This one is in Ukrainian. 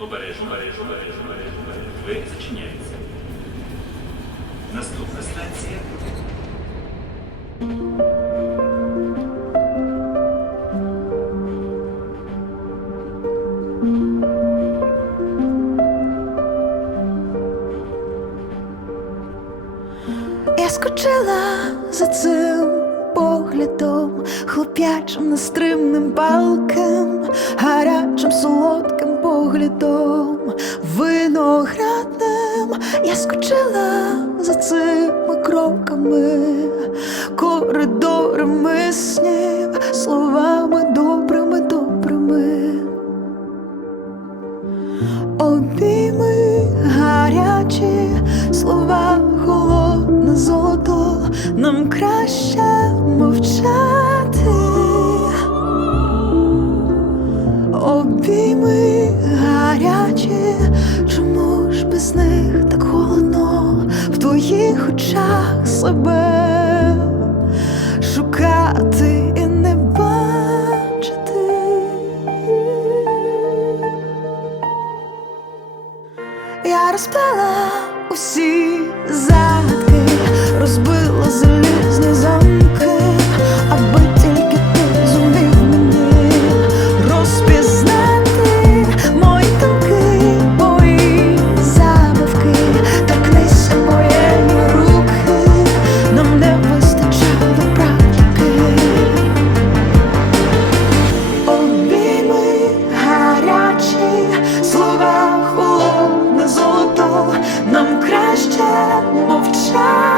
Обережно, обережно, обережно, обережно, обережно. Двері зачиняються. Наступна станція. Я скучила за цим поглядом, хлоп'ячим нестримним палким, гарячим солодким поглядом, виноградним. Я скучила за цими кроками, коридорами снів, словами добрими, добрими. Обійми гарячі слова, холодне золото, нам краще очах себе шукати і не бачити, я розпала усі загадки, розбила залізні замки. shine.